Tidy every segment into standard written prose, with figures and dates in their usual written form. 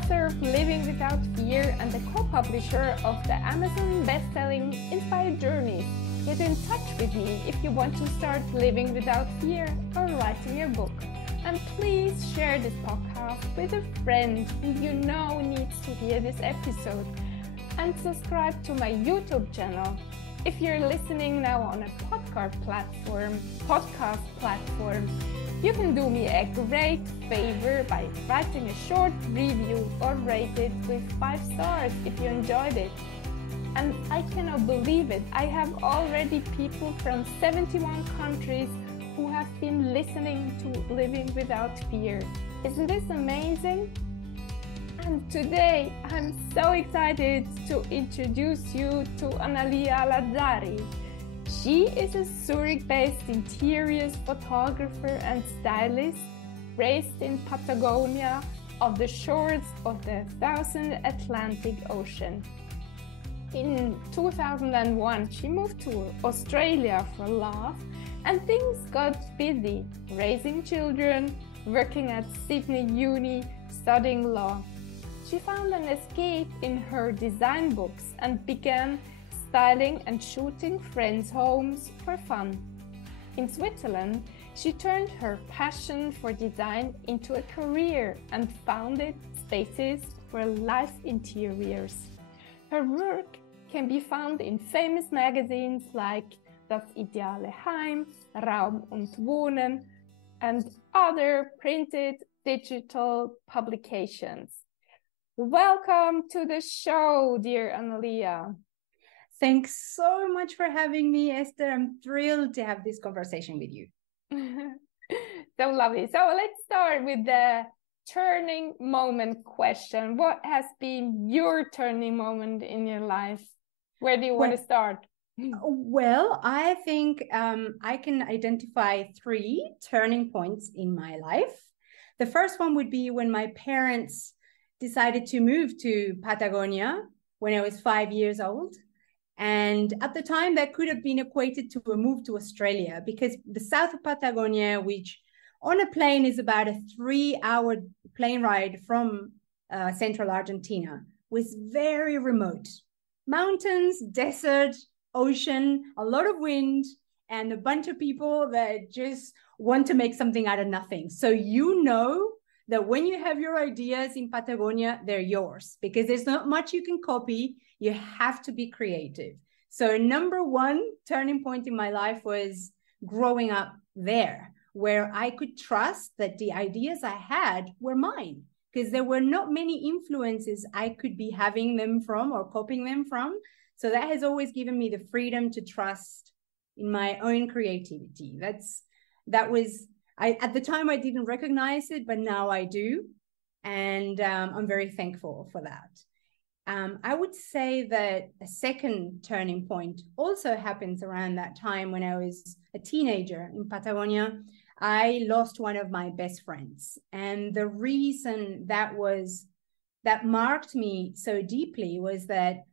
author of Living Without Fear and the co-publisher of the Amazon best-selling Inspired Journeys. Get in touch with me if you want to start living without fear or writing your book. And please share this podcast with a friend who you know needs to hear this episode. And subscribe to my YouTube channel. If you're listening now on a podcast platform, you can do me a great favor by writing a short review or rate it with 5 stars if you enjoyed it. And I cannot believe it. I have already people from 71 countries who have been listening to Living Without Fear. Isn't this amazing? And today I'm so excited to introduce you to Analía Lazzari. She is a Zurich-based interiors photographer and stylist, raised in Patagonia off the shores of the Southern Atlantic Ocean. In 2001, she moved to Australia for love, and things got busy, raising children, working at Sydney Uni, studying law. She found an escape in her design books and began styling and shooting friends' homes for fun. In Switzerland, she turned her passion for design into a career and founded spaces for life interiors. Her work can be found in famous magazines like das Ideale Heim, Raum Wohnen, and other printed digital publications. Welcome to the show, dear Analía. Thanks so much for having me, Esther. I'm thrilled to have this conversation with you. So lovely. So let's start with the turning moment question. What has been your turning moment in your life? Where do you want to start? Well, I think I can identify 3 turning points in my life. The first one would be when my parents decided to move to Patagonia when I was 5 years old. And at the time, that could have been equated to a move to Australia, because the south of Patagonia, which on a plane is about a 3-hour plane ride from central Argentina, was very remote. Mountains, desert, ocean, a lot of wind, and a bunch of people that just want to make something out of nothing. So you know that when you have your ideas in Patagonia, they're yours, because there's not much you can copy. You have to be creative. So number 1 turning point in my life was growing up there, where I could trust that the ideas I had were mine, because there were not many influences I could be having them from or copying them from. So that has always given me the freedom to trust in my own creativity. At the time I didn't recognize it, but now I do. And I'm very thankful for that. I would say that a second turning point also happens around that time when I was a teenager in Patagonia. I lost one of my best friends. And the reason that marked me so deeply was that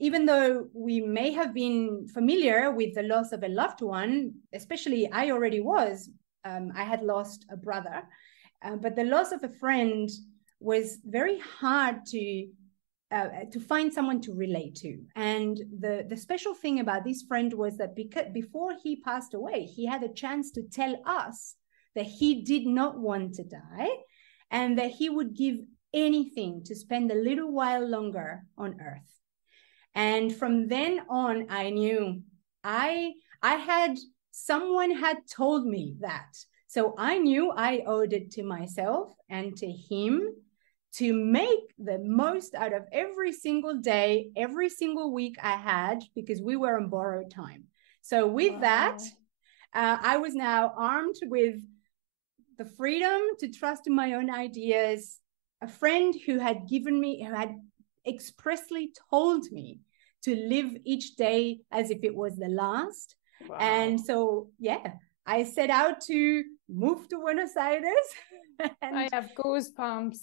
even though we may have been familiar with the loss of a loved one, especially I already was, I had lost a brother, but the loss of a friend was very hard to find someone to relate to. And the special thing about this friend was that before he passed away, he had a chance to tell us that he did not want to die and that he would give anything to spend a little while longer on earth. And from then on, I knew someone had told me that. So I knew I owed it to myself and to him to make the most out of every single day, every single week I had, because we were on borrowed time. So with that, I was now armed with the freedom to trust in my own ideas, a friend who had expressly told me to live each day as if it was the last. Wow. And so, I set out to move to Buenos Aires. And I have goosebumps.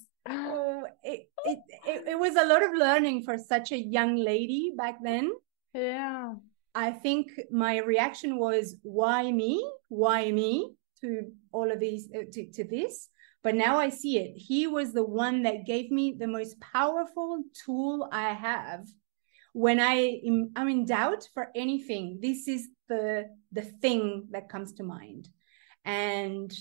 It was a lot of learning for such a young lady back then. Yeah. I think my reaction was, why me? Why me to all of these, to this? but now I see it. He was the one that gave me the most powerful tool I have. When I'm in doubt for anything, this is the thing that comes to mind. And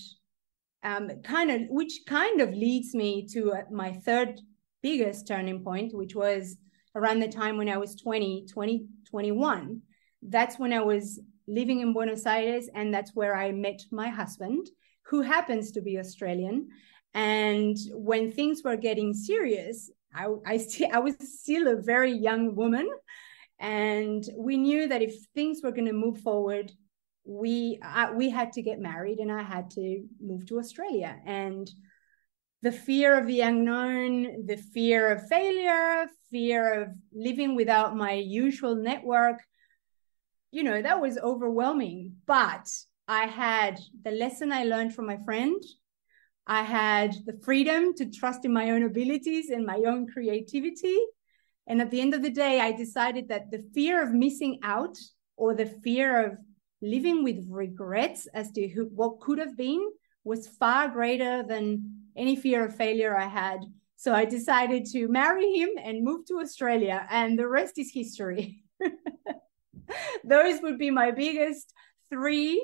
which kind of leads me to my third biggest turning point, which was around the time when I was 21. That's when I was living in Buenos Aires, and that's where I met my husband, who happens to be Australian. And when things were getting serious, I was still a very young woman, and we knew that if things were going to move forward, we had to get married, and I had to move to Australia. And the fear of the unknown, the fear of failure, fear of living without my usual network, that was overwhelming. But I had the lesson I learned from my friend. I had the freedom to trust in my own abilities and my own creativity. And at the end of the day, I decided that the fear of missing out, or the fear of living with regrets as to what could have been, was far greater than any fear of failure I had. So I decided to marry him and move to Australia, and the rest is history. Those would be my biggest three.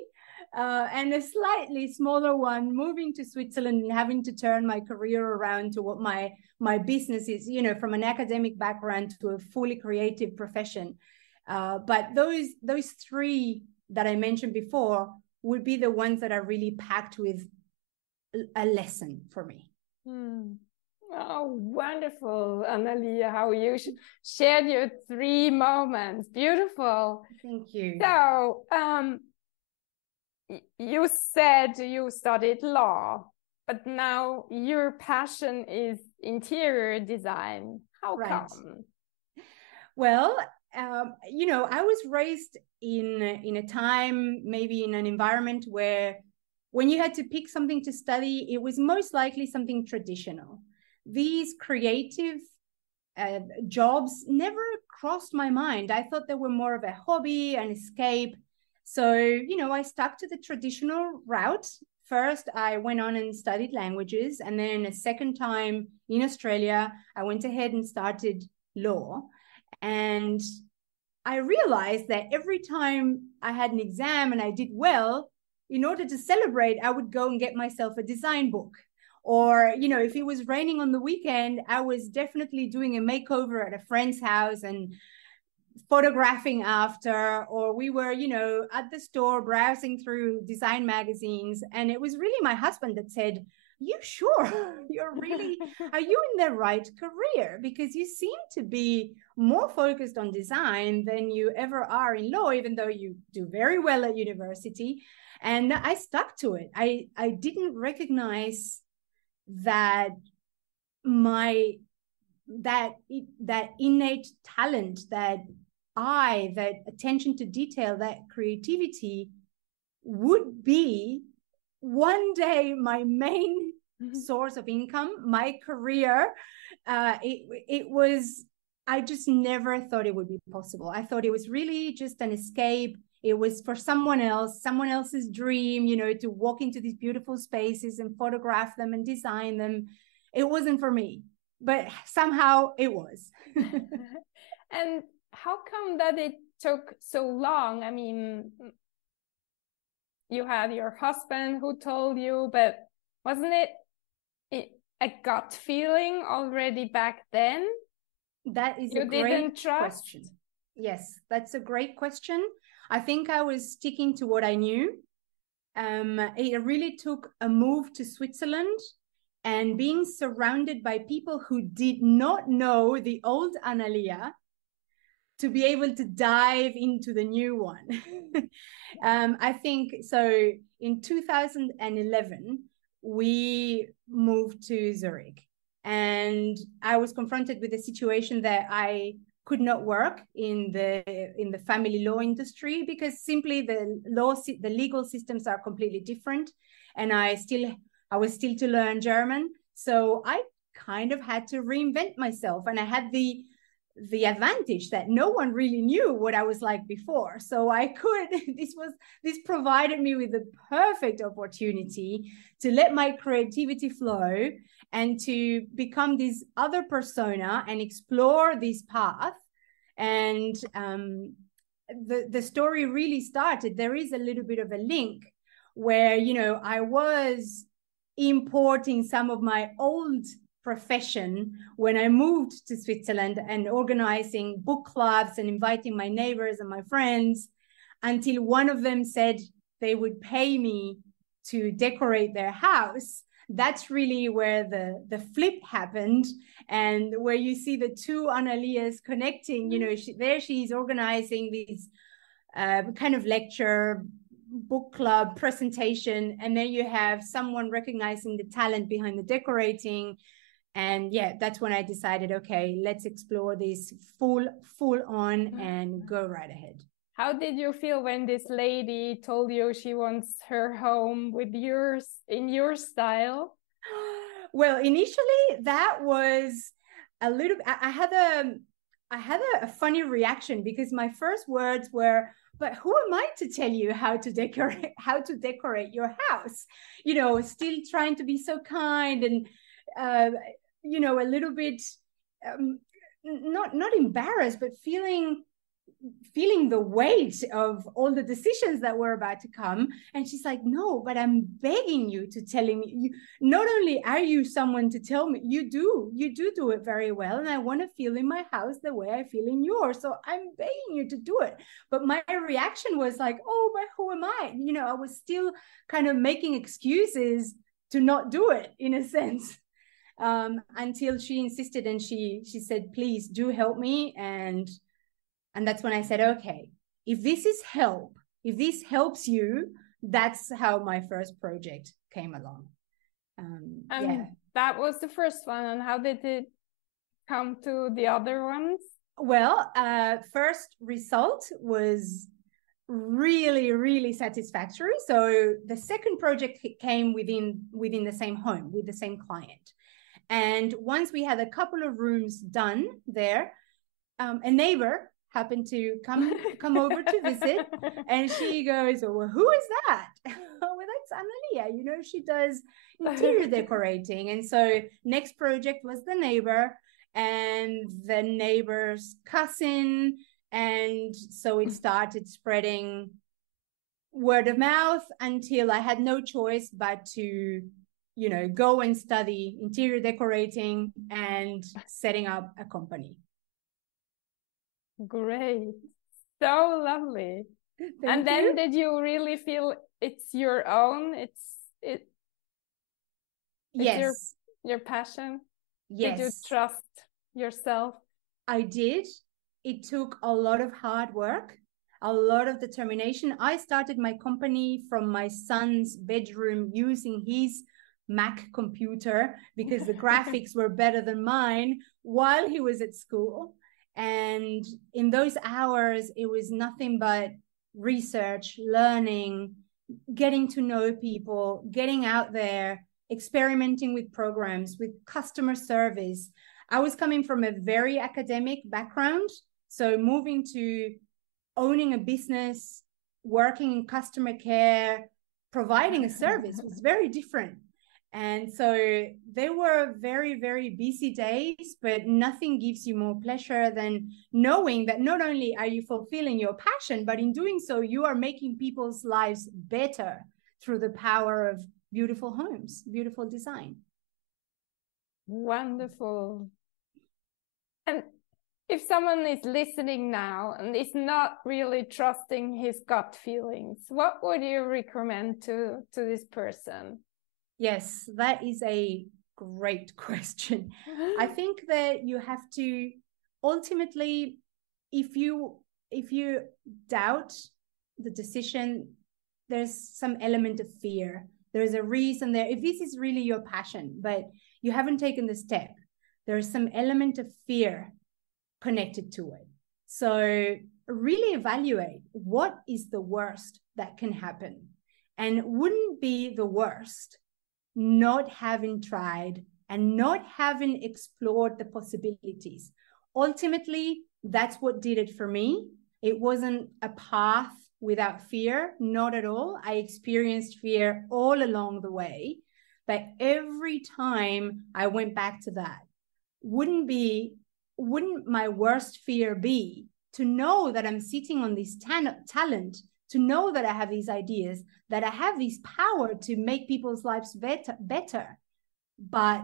And a slightly smaller one, moving to Switzerland and having to turn my career around to what my business is, from an academic background to a fully creative profession. But those three that I mentioned before would be the ones that are really packed with a lesson for me. Oh, wonderful, Analía, how you shared your three moments. Beautiful. Thank you. So, you said you studied law, but now your passion is interior design. How come? Well, I was raised in a time, maybe in an environment where when you had to pick something to study, it was most likely something traditional. These creative jobs never crossed my mind. I thought they were more of a hobby, an escape. So, I stuck to the traditional route. First, I went on and studied languages. And then a second time in Australia, I went ahead and started law. And I realized that every time I had an exam and I did well, in order to celebrate, I would go and get myself a design book. Or, if it was raining on the weekend, I was definitely doing a makeover at a friend's house and photographing after. Or we were, at the store browsing through design magazines. And it was really my husband that said, "You sure? Are you in the right career? Because you seem to be more focused on design than you ever are in law, even though you do very well at university." And I stuck to it. I didn't recognize that that innate talent, that attention to detail, that creativity would be one day my main source of income, my career. I just never thought it would be possible. I thought it was really just an escape. It was for someone else's dream, to walk into these beautiful spaces and photograph them and design them. It wasn't for me, but somehow it was. And how come that it took so long? I mean, you had your husband who told you, but wasn't it a gut feeling already back then? That is a great question. Yes, that's a great question. I think I was sticking to what I knew. It really took a move to Switzerland and being surrounded by people who did not know the old Analía to be able to dive into the new one. I think so. In 2011, we moved to Zurich, and I was confronted with a situation that I could not work in the family law industry, because simply the legal systems are completely different, and I was still to learn German. So I kind of had to reinvent myself, and I had the the advantage that no one really knew what I was like before. So this provided me with the perfect opportunity to let my creativity flow and to become this other persona and explore this path. And the story really started. There is a little bit of a link where, I was importing some of my old profession when I moved to Switzerland and organizing book clubs and inviting my neighbors and my friends, until one of them said they would pay me to decorate their house. That's really where the flip happened, and where you see the two Analias connecting. She's organizing this kind of lecture, book club, presentation, and then you have someone recognizing the talent behind the decorating. And that's when I decided, okay, let's explore this full on and go right ahead. How did you feel when this lady told you she wants her home with yours, in your style? Well, initially that was a little, I had a funny reaction, because my first words were, but who am I to tell you how to decorate your house? Still trying to be so kind and, a little bit, not embarrassed, but feeling the weight of all the decisions that were about to come. And she's like, no, but I'm begging you to telling me, not only are you someone to tell me, you do it very well. And I want to feel in my house the way I feel in yours. So I'm begging you to do it. But my reaction was like, oh, but who am I? I was still kind of making excuses to not do it, in a sense. Until she insisted, and she said, please do help me. And that's when I said, okay, if this helps you, that's how my first project came along. That was the first one. And how did it come to the other ones? Well, first result was really, really satisfactory. So the second project came within the same home with the same client. And once we had a couple of rooms done there, a neighbor happened to come over to visit, and she goes, well, who is that? Well, that's Analía. She does interior decorating. And so next project was the neighbor and the neighbor's cousin. And so it started spreading word of mouth until I had no choice but to go and study interior decorating and setting up a company. Great. So lovely. And then did you really feel it's your own? It's yes. Your passion? Yes. Did you trust yourself? I did. It took a lot of hard work, a lot of determination. I started my company from my son's bedroom using his Mac computer because the graphics were better than mine while he was at school. And in those hours, it was nothing but research, learning, getting to know people, getting out there, experimenting with programs, with customer service. I was coming from a very academic background. So moving to owning a business, working in customer care, providing a service was very different. And so they were very, very busy days, but nothing gives you more pleasure than knowing that not only are you fulfilling your passion, but in doing so, you are making people's lives better through the power of beautiful homes, beautiful design. Wonderful. And if someone is listening now and is not really trusting his gut feelings, what would you recommend to this person? Yes, that is a great question. I think that you have to ultimately, if you doubt the decision, there's some element of fear. There's a reason there. If this is really your passion, but you haven't taken the step, there's some element of fear connected to it. So really evaluate what is the worst that can happen. And wouldn't be the worst not having tried and not having explored the possibilities. ultimately, that's what did it for me. It wasn't a path without fear, not at all. I experienced fear all along the way, but every time I went back to that, wouldn't my worst fear be to know that I'm sitting on this talent, to know that I have these ideas, that I have this power to make people's lives better. But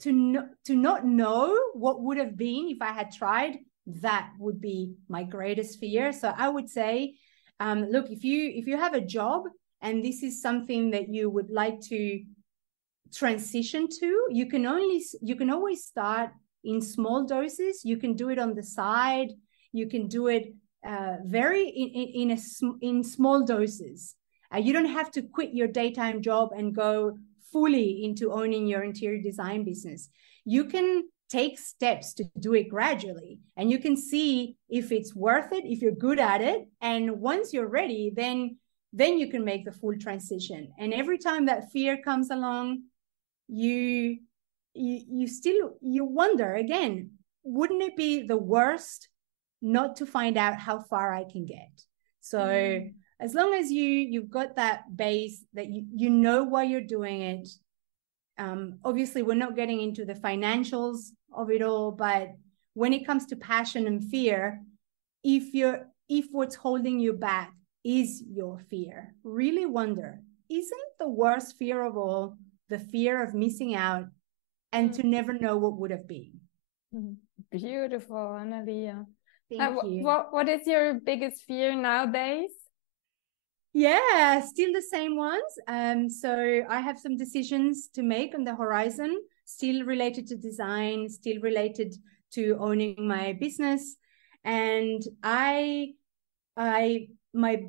to not know what would have been if I had tried, that would be my greatest fear. So I would say, look, if you have a job and this is something that you would like to transition to, you can always start in small doses. You can do it on the side. You can do it in small doses. You don't have to quit your daytime job and go fully into owning your interior design business. You can take steps to do it gradually, and you can see if it's worth it, if you're good at it. And once you're ready, then you can make the full transition. And every time that fear comes along, you wonder again, wouldn't it be the worst not to find out how far I can get? So as long as you've got that base, that you know why you're doing it. Obviously, we're not getting into the financials of it all, but when it comes to passion and fear, if what's holding you back is your fear, really wonder, isn't the worst fear of all the fear of missing out and to never know what would have been? Beautiful, Analía. Thank you. What is your biggest fear nowadays? Yeah, still the same ones. So I have some decisions to make on the horizon, still related to design, still related to owning my business. And my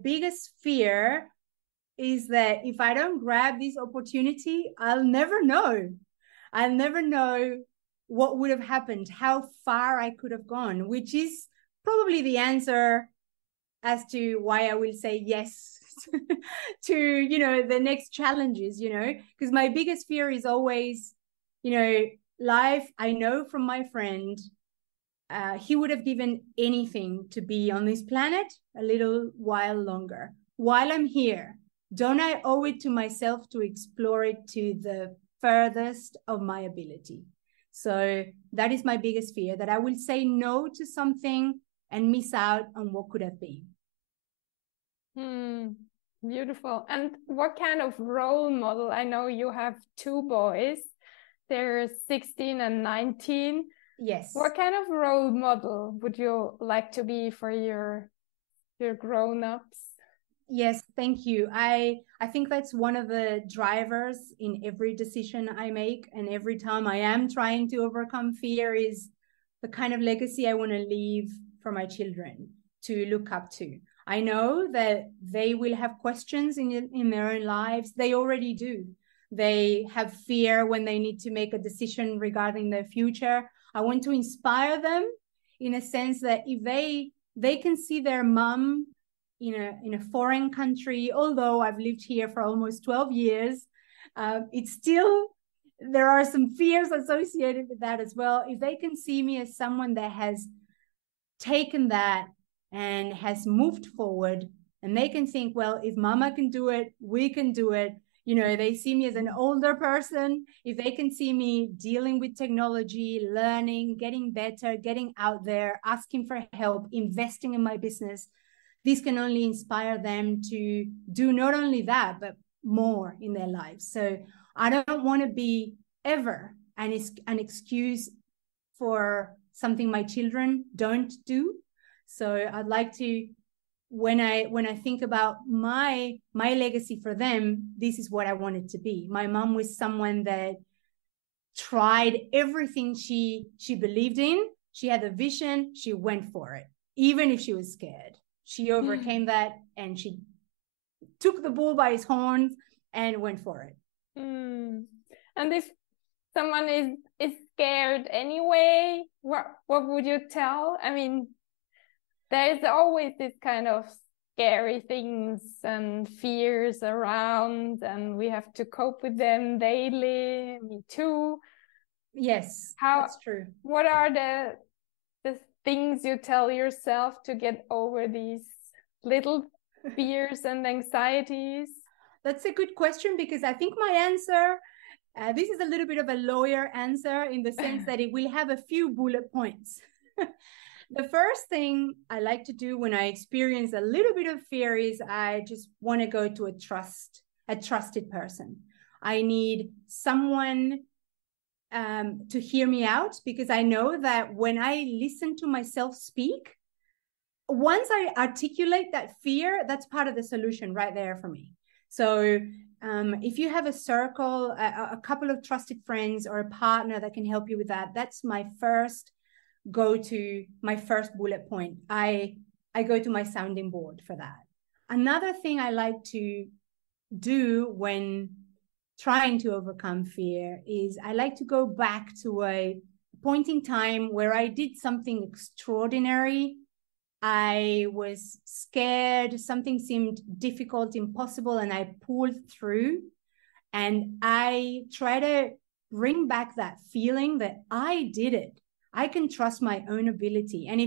biggest fear is that if I don't grab this opportunity, I'll never know. I'll never know what would have happened, how far I could have gone, which is probably the answer as to why I will say yes to, the next challenges, because my biggest fear is always, life. I know from my friend, he would have given anything to be on this planet a little while longer. While I'm here, don't I owe it to myself to explore it to the furthest of my ability? So that is my biggest fear, that I will say no to something and miss out on what could have been. Beautiful. And what kind of role model? I know you have two boys. They're 16 and 19. Yes. What kind of role model would you like to be for your grown-ups? Yes, thank you. I think that's one of the drivers in every decision I make, and every time I am trying to overcome fear, is the kind of legacy I want to leave for my children to look up to. I know that they will have questions in their own lives. They already do. They have fear when they need to make a decision regarding their future. I want to inspire them in a sense that if they can see their mom in a foreign country, although I've lived here for almost 12 years, it's still, there are some fears associated with that as well. If they can see me as someone that has taken that and has moved forward, and they can think, well, if mama can do it, we can do it. They see me as an older person. If they can see me dealing with technology, learning, getting better, getting out there, asking for help, investing in my business, this can only inspire them to do not only that, but more in their lives. So I don't want to be ever an excuse for something my children don't do. So I'd like to, when I think about my legacy for them, this is what I want it to be. My mom was someone that tried everything she believed in. She had a vision. She went for it, even if she was scared. She overcame that, and she took the bull by its horns and went for it. And if someone is scared anyway, what would you tell? I mean, there's always this kind of scary things and fears around, and we have to cope with them daily. Me too. Yes, that's true. What are the things you tell yourself to get over these little fears and anxieties? That's a good question, because I think my answer, this is a little bit of a lawyer answer, in the sense that it will have a few bullet points. The first thing I like to do when I experience a little bit of fear is I just want to go to a trusted person. I need someone to hear me out, because I know that when I listen to myself speak, once I articulate that fear, that's part of the solution right there for me. So if you have a circle, a couple of trusted friends or a partner that can help you with that, that's my first bullet point. I go to my sounding board for that. Another thing I like to do when trying to overcome fear is I like to go back to a point in time where I did something extraordinary. I was scared, something seemed difficult, impossible, and I pulled through. And I try to bring back that feeling that I did it. I can trust my own ability. And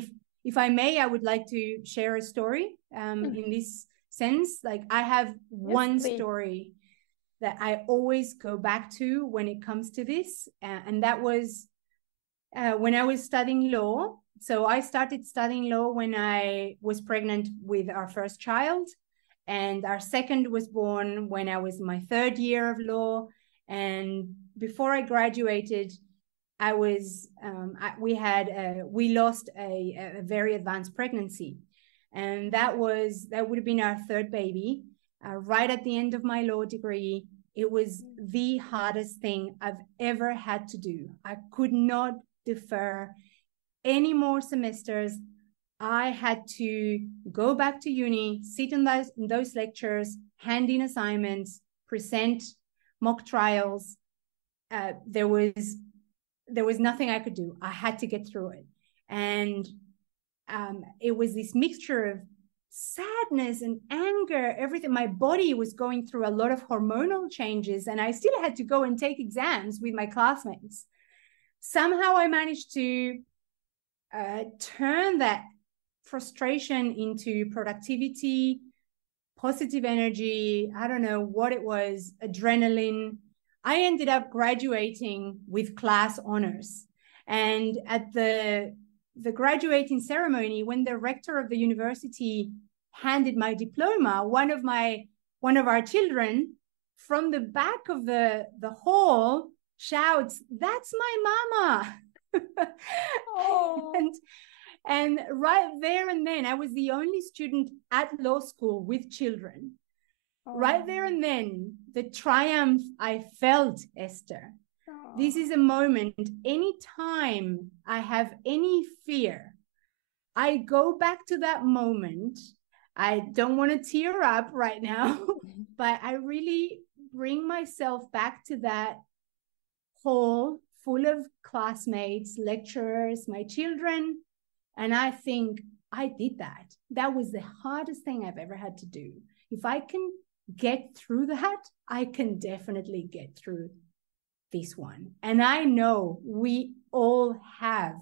if I may, I would like to share a story in this sense. Like, I have one story that I always go back to when it comes to this. And that was when I was studying law. So I started studying law when I was pregnant with our first child. And our second was born when I was in my third year of law. And before I graduated, we lost a very advanced pregnancy. And that would have been our third baby. Right at the end of my law degree, it was the hardest thing I've ever had to do. I could not defer any more semesters. I had to go back to uni, sit in those lectures, hand in assignments, present mock trials. There was nothing I could do. I had to get through it. And it was this mixture of sadness and anger, everything. My body was going through a lot of hormonal changes, and I still had to go and take exams with my classmates. Somehow I managed to turn that frustration into productivity, positive energy. I don't know what it was, adrenaline. I ended up graduating with class honors. And at the graduating ceremony, when the rector of the university handed my diploma, one of our children from the back of the hall shouts, "That's my mama." Oh. And right there and then, I was the only student at law school with children. Oh. Right there and then, the triumph I felt, Esther. Oh. This is a moment, anytime I have any fear, I go back to that moment. I don't want to tear up right now, but I really bring myself back to that hall full of classmates, lecturers, my children. And I think I did that. That was the hardest thing I've ever had to do. If I can get through that, I can definitely get through this one. And I know we all have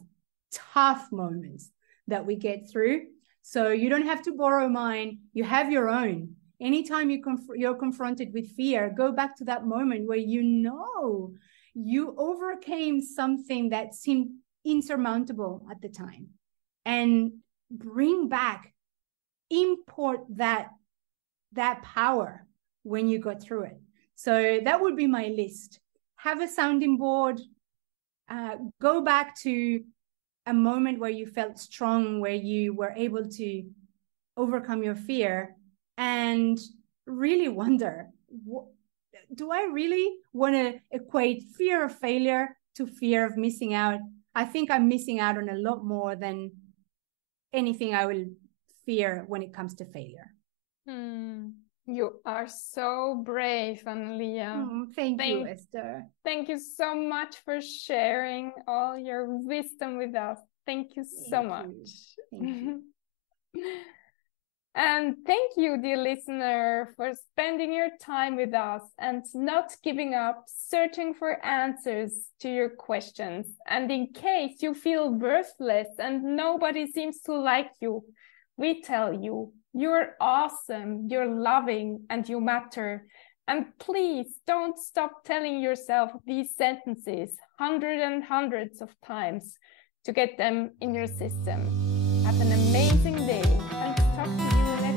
tough moments that we get through. So you don't have to borrow mine. You have your own. Anytime you're confronted with fear, go back to that moment where you know you overcame something that seemed insurmountable at the time, and import that power when you got through it. So that would be my list. Have a sounding board, go back to a moment where you felt strong, where you were able to overcome your fear, and really wonder, do I really want to equate fear of failure to fear of missing out? I think I'm missing out on a lot more than anything I will fear when it comes to failure. You are so brave, Analía. Thank you, Esther. Thank you so much for sharing all your wisdom with us. Thank you so much. Thank you. And thank you, dear listener, for spending your time with us and not giving up, searching for answers to your questions. And in case you feel worthless and nobody seems to like you, we tell you, you're awesome, you're loving, and you matter. And please don't stop telling yourself these sentences hundreds and hundreds of times to get them in your system. Have an amazing day and talk to you next